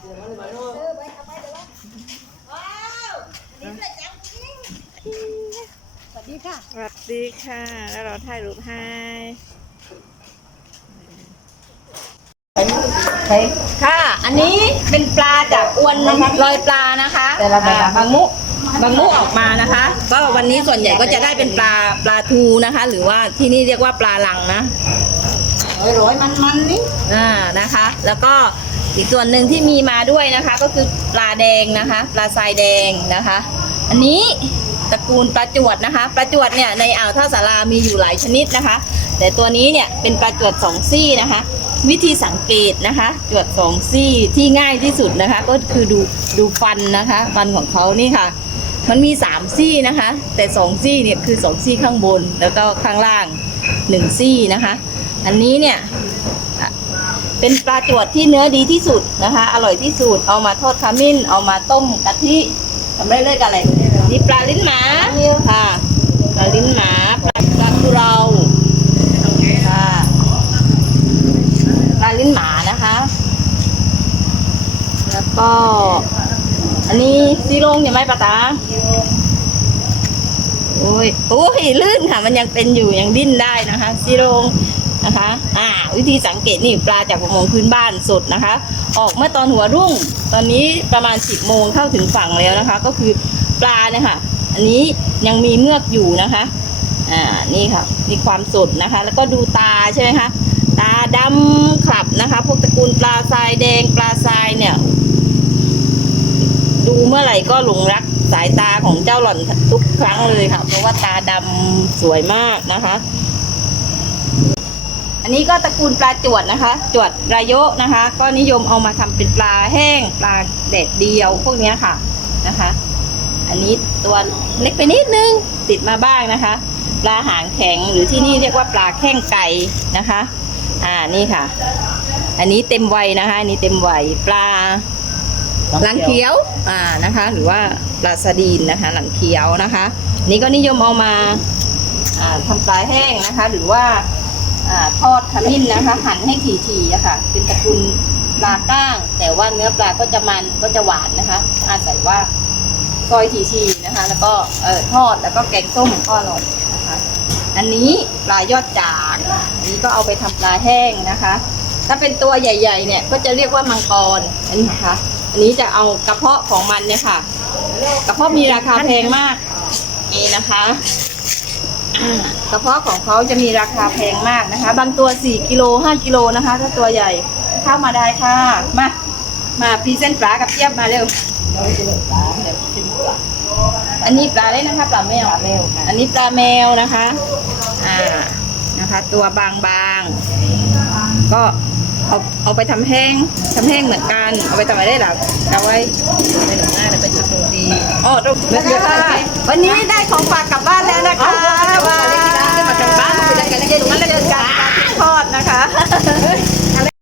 สวัสดีค่ะ สวัสดีค่ะ แล้วเราถ่ายรูปให้ค่ะ อันนี้เป็นปลาจากอวนลอยปลานะคะแต่ละแบบอ่าบางมุบางมุออกมานะคะ ก็วันนี้ส่วนใหญ่ก็จะได้เป็นปลาปลาทูนะคะ หรือว่าที่นี่เรียกว่าปลาลังนะโอ้ยร้อยมันมันนี่อ่านะคะ แล้วก็ อีกส่วนหนึ่งที่มีมาด้วยนะคะ ก็คือปลาแดงนะคะปลาทรายแดงนะคะ อันนี้ตระกูลปลาจวดนะคะปลาจวดเนี่ยในอ่าวท่าสารามีอยู่หลายชนิดนะคะ แต่ตัวนี้เนี่ยเป็นปลาจวดสองซี่นะคะ วิธีสังเกตนะคะจวดสองซี่ที่ง่ายที่สุดนะคะ ก็คือดูดูฟันนะคะฟันของเขานี่ค่ะ มันมีสามซี่นะคะ แต่สองซี่เนี่ยคือสองซี่ข้างบนแล้วก็ข้างล่างหนึ่งซี่นะคะ อันนี้เนี่ย เป็นปลาจวดที่เนื้อดีที่สุดนะคะ อร่อยที่สุด เอามาทอดขมิ้น เอามาต้มกะทิทำได้เลยกับอะไรนี่ปลาลิ้นหมาค่ะ ปลาลิ้นหมาปลาปลากุเราค่ะปลาลิ้นหมานะคะ แล้วก็ อันนี้ซีโรงใช่ไหมปาตาโอ้ยโอ้ยลื่นค่ะ มันยังเป็นอยู่ยังดิ้นได้นะคะซีโรง นะคะ อ่า วิธีสังเกตนี่ปลาจากประมงพื้นบ้านสดนะคะ ออกเมื่อตอนหัวรุ่ง ตอนนี้ประมาณ 10โมงเข้าถึงฝั่งแล้วนะคะ ก็คือปลาเนี่ยค่ะ อันนี้ยังมีเมือกอยู่นะคะ อ่า นี่ค่ะ มีความสดนะคะ แล้วก็ดูตาใช่ไหมคะ ตาดำขลับนะคะ พวกตระกูลปลาทรายแดงปลาทรายเนี่ย ดูเมื่อไหร่ก็หลงรักสายตาของเจ้าหล่อนทุกครั้งเลยค่ะ เพราะว่าตาดำสวยมากนะคะ อันนี้ก็ตระกูลปลาจวดนะคะ จวดรายโยะนะคะ ก็นิยมเอามาทำเป็นปลาแห้ง ปลาแดดเดียวพวกนี้ค่ะนะคะ อันนี้ตัวเล็กไปนิดนึงติดมาบ้างนะคะ ปลาหางแข็งหรือที่นี่เรียกว่าปลาแข้งไก่นะคะ อ่านี่ค่ะ อันนี้เต็มวัยนะคะอันนี้เต็มวัยปลาหลังเขียวอ่านะคะ หรือว่าปลาสดีนนะคะ หลังเขียวนะคะ นี่ก็นิยมเอามาอ่าทำปลาแห้งนะคะ หรือว่า อทอดขมิ้นนะคะ หั่นให้ถี่ๆค่ะ เป็นตระกูลปลาก้าง แต่ว่าเนื้อปลาก็จะมันก็จะหวานนะคะ อาศัยว่าซอยถี่ๆนะคะ แล้วก็เอ่อทอดแล้วก็แกงส้มก็อร่อยนะคะ อันนี้ปลายอดจานอันนี้ก็เอาไปทำปลาแห้งนะคะ ถ้าเป็นตัวใหญ่ ๆ เนี่ยก็จะเรียกว่ามังกรอันนี้นะคะ อันนี้จะเอากระเพาะของมันเนี่ยค่ะกระเพาะมีราคาแพงมากนี่นะคะ กระเพาะของเขาจะมีราคาแพงมากนะคะ บางตัว 4 กิโล 5 กิโลนะคะ ถ้าตัวใหญ่เข้ามาได้ค่ะ มา มาพรีเซนต์ปลากับเทียบมาเร็ว อันนี้ปลาเลยนะคะปลาแมวเร็วค่ะอันนี้ปลาแมวนะคะ อ่า นะคะ ตัวบางๆ ก็เอาเอาไปทำแห้งทำแห้งเหมือนกัน เอาไปทำอะไรได้หรอเอาไว้ไม่หลงง่ายแต่เป็นจุดดูดีอ๋อตรงนี้ค่ะวันนี้